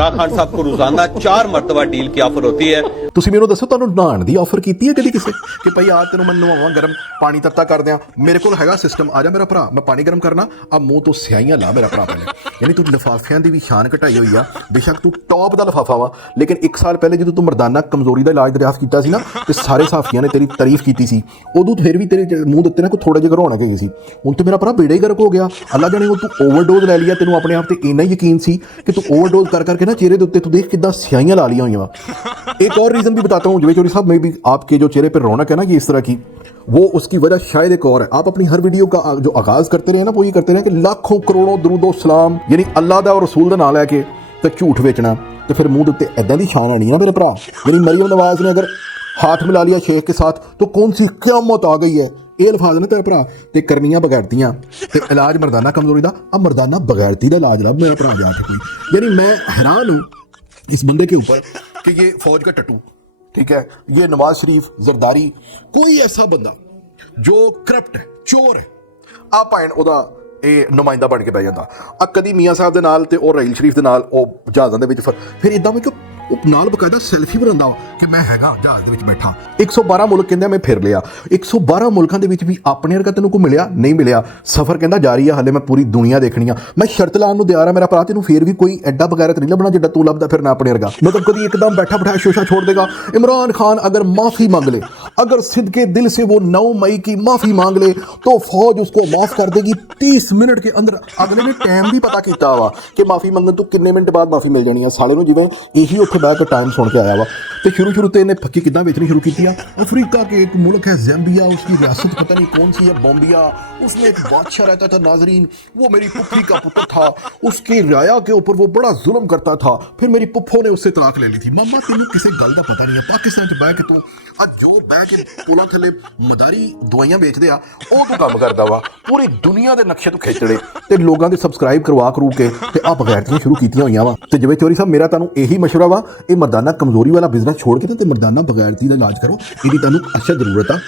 इमरान खान साहब को रोजाना 4 मरतबा डील की ऑफर होती है। ਤੁਸੀਂ ਮੈਨੂੰ ਦੱਸੋ ਤੁਹਾਨੂੰ ਨਹਾਉਣ ਦੀ ਆਫਰ ਕੀਤੀ ਹੈ ਕਦੀ ਕਿਸੇ ਕਿ ਭਾਈ ਆ ਤੈਨੂੰ ਮੈਂ ਨਵਾਵਾਂ ਗਰਮ ਪਾਣੀ ਤੱਤਾ ਕਰ ਦਿਆਂ। ਮੇਰੇ ਕੋਲ ਹੈਗਾ ਸਿਸਟਮ, ਆ ਜਾ ਮੇਰਾ ਭਰਾ, ਮੈਂ ਪਾਣੀ ਗਰਮ ਕਰਨਾ, ਆ ਮੂੰਹ ਤੋਂ ਸਿਆਹੀਆਂ ਲਾ ਮੇਰਾ ਭਰਾ ਪਹਿਲੇ। ਯਾਨੀ ਤੂੰ ਲਿਫਾਫਿਆਂ ਦੀ ਵੀ ਸ਼ਾਨ ਘਟਾਈ ਹੋਈ ਆ, ਬੇਸ਼ੱਕ ਤੂੰ ਟੌਪ ਦਾ ਲਿਫਾਫਾ ਵਾ, ਲੇਕਿਨ 1 ਸਾਲ ਪਹਿਲੇ ਜਦੋਂ ਤੂੰ ਮਰਦਾਨਾ ਕਮਜ਼ੋਰੀ ਦਾ ਇਲਾਜ ਦਰਿਆਫਤ ਕੀਤਾ ਸੀ ਨਾ, ਤੇ ਸਾਰੇ ਸਾਫੀਆਂ ਨੇ ਤੇਰੀ ਤਾਰੀਫ ਕੀਤੀ ਸੀ, ਉਦੋਂ ਫਿਰ ਵੀ ਤੇਰੇ ਮੂੰਹ ਦੇ ਉੱਤੇ ਨਾ ਕੋਈ ਥੋੜਾ ਜਿਹਾ ਰੌਣਕ ਹੈਗੀ ਸੀ। ਹੁਣ ਤੇ ਮੇਰਾ ਭਰਾ ਬੇੜਾ ਹੀ ਗਰਕ ਹੋ ਗਿਆ। ਅੱਲਾ ਜਾਣੇ ਉਹ ਤੂੰ ਓਵਰਡੋਜ਼ ਲੈ ਲਿਆ, ਤੈਨੂੰ ਆਪਣੇ ਆਪ ਤੇ ਇੰਨਾ ਹੀ ਯਕੀਨ ਸੀ ਕਿ ਤੂੰ ਓਵਰਡੋਜ਼ ਕਰ ਕਰਕੇ ਨਾ ਚਿਹਰੇ ਦੇ ਉੱਤੇ ਤੂੰ ਦੇਖ कितना स्याहियां ला लिया हुई हैं। एक और रीज़न भी बताता हूँ जुबेद चौधरी साहब, में भी आपके जो चेहरे पर रौनक है ना कि इस तरह की, वो उसकी वजह शायद एक और है। आप अपनी हर वीडियो का जो आगाज़ करते रहे ना, वो ये करते रहे कि लाखों करोड़ों दरूदो सलाम यानी अल्लाह दा और रसूल दा नाम लैके तो झूठ बेचना, तो फिर मुँह के उत्ते इदां दी शान आनी है मेरे भरा। यानी मरियम नवाज़ ने अगर हाथ मिला लिया शेख के साथ तो कौन सी क़यामत आ गई है। ਇਹ ਅਲਫਾਜ਼ ਨੇ ਤੇਰਾ ਭਰਾ ਤੇ ਕਰਨੀਆਂ ਬਗੈਰਤੀਆਂ ਤੇ ਇਲਾਜ ਮਰਦਾਨਾ ਕਮਜ਼ੋਰੀ ਦਾ, ਆ ਮਰਦਾਨਾ ਬਗੈਰਤੀ ਦਾ ਇਲਾਜ ਲੱਭ ਮੇਰਾ ਭਰਾ ਜਾ ਕੇ ਕੋਈ। यानी मैं हैरान हूँ इस बंदे के ऊपर कि ये फौज का टट्टू, ठीक है, ये नवाज शरीफ जरदारी, कोई ऐसा बंदा जो करप्ट है, चोर है, आ भाएं ਉਹਦਾ ਇਹ ਨੁਮਾਇੰਦਾ ਬਣ ਕੇ ਬਹਿ ਜਾਂਦਾ। ਆ ਕਦੀ ਮੀਆਂ ਸਾਹਿਬ ਦੇ ਨਾਲ ਤੇ ਉਹ ਰਾਹੀਲ ਸ਼ਰੀਫ ਦੇ ਨਾਲ ਉਹ ਜਹਾਜ਼ਾਂ ਦੇ ਵਿੱਚ ਫਿਰ ਇਦਾਂ ਵਿੱਚ ਉਹ ਨਾਲ ਬਕਾਇਦਾ ਸੈਲਫੀ ਬਣਾਉਂਦਾ ਕਿ ਮੈਂ ਹੈਗਾ ਜਹਾਜ਼ ਦੇ ਵਿੱਚ ਬੈਠਾ। 112 ਮੁਲਕ ਕਹਿੰਦਾ ਮੈਂ ਫਿਰ ਲਿਆ, 112 ਮੁਲਕਾਂ ਦੇ ਵਿੱਚ ਵੀ ਆਪਣੇ ਵਰਗਾ ਤੈਨੂੰ ਕੋਈ ਮਿਲਿਆ ਨਹੀਂ ਮਿਲਿਆ। ਸਫ਼ਰ ਕਹਿੰਦਾ ਜਾਰੀ ਆ, ਹਲੇ ਮੈਂ ਪੂਰੀ ਦੁਨੀਆ ਦੇਖਣੀ ਆ। ਮੈਂ ਸ਼ਰਤ ਲਾਉਣ ਨੂੰ ਤਿਆਰ ਆ ਮੇਰਾ ਭਰਾ, ਤੈਨੂੰ ਫੇਰ ਵੀ ਕੋਈ ਐਡਾ ਬਗੈਰਤ ਨਹੀਂ ਲੱਭਣਾ ਜਿੱਦਾਂ ਤੂੰ ਲੱਭਦਾ ਫਿਰਨਾ ਆਪਣੇ ਵਰਗਾ। ਮਤਲਬ ਕਦੀ ਇੱਕਦਮ बैठा बैठाया शोशा छोड़ देगा। इमरान खान अगर माफ़ी मांग ले, अगर सिद्के दिल से वो 9 मई की माफ़ी मांग ले तो फौज उसको माफ़ कर देगी 30 मिनट के अंदर। अगले ने टाइम भी पता किया वा कि माफ़ी मंगन तो कितने मिनट बाद माफ़ी मिल जानी है। साले नूं जिवें यही उत्थे बैठ के टाइम सुन के आया वा। तो शुरू तो इन्हें फक्की किदां बेचनी शुरू की। अफ्रीका के एक मुल्क है ज़ैम्बिया, उसकी रियासत पता नहीं कौन सी है, बोम्बिया। उसमें एक बादशाह रहता था नाजरीन, वो मेरी पुप्पी का पुत्र था, उसकी रियाया के ऊपर वो बड़ा जुल्म करता था। फिर मेरी पुप्पो ने उससे तलाक ले ली थी। मामा तेनू किसी गल का पता नहीं है, पाकिस्तान च बह के तू अज जो बह के पुलों थले मदारी दवाइयां बेचदे आ ਉਹ ਤੂੰ ਕੰਮ ਕਰਦਾ ਵਾ। ਪੂਰੀ ਦੁਨੀਆ ਦੇ ਨਕਸ਼ੇ ਤੋਂ ਖਿੱਚੜੇ ਤੇ ਲੋਕਾਂ ਦੇ ਸਬਸਕ੍ਰਾਈਬ ਕਰਵਾ ਕਰੂ ਕੇ ਤੇ ਆ ਬਗੈਰਤੀਆਂ ਸ਼ੁਰੂ ਕੀਤੀਆਂ ਹੋਈਆਂ ਵਾ। ਤੇ ਜਿਵੇਂ ਚੌਧਰੀ ਸਾਹਿਬ, ਮੇਰਾ ਤੁਹਾਨੂੰ ਇਹੀ ਮਸ਼ਵਰਾ ਵਾ, ਇਹ ਮਰਦਾਨਾ ਕਮਜ਼ੋਰੀ ਵਾਲਾ ਬਿਜ਼ਨਸ ਛੋੜ ਕੇ ਤੇ ਮਰਦਾਨਾ ਬਗੈਰਤੀ ਦਾ ਇਲਾਜ ਕਰੋ, ਇਹਦੀ ਤੁਹਾਨੂੰ ਅਸ਼ਦ ਜ਼ਰੂਰਤ ਆ।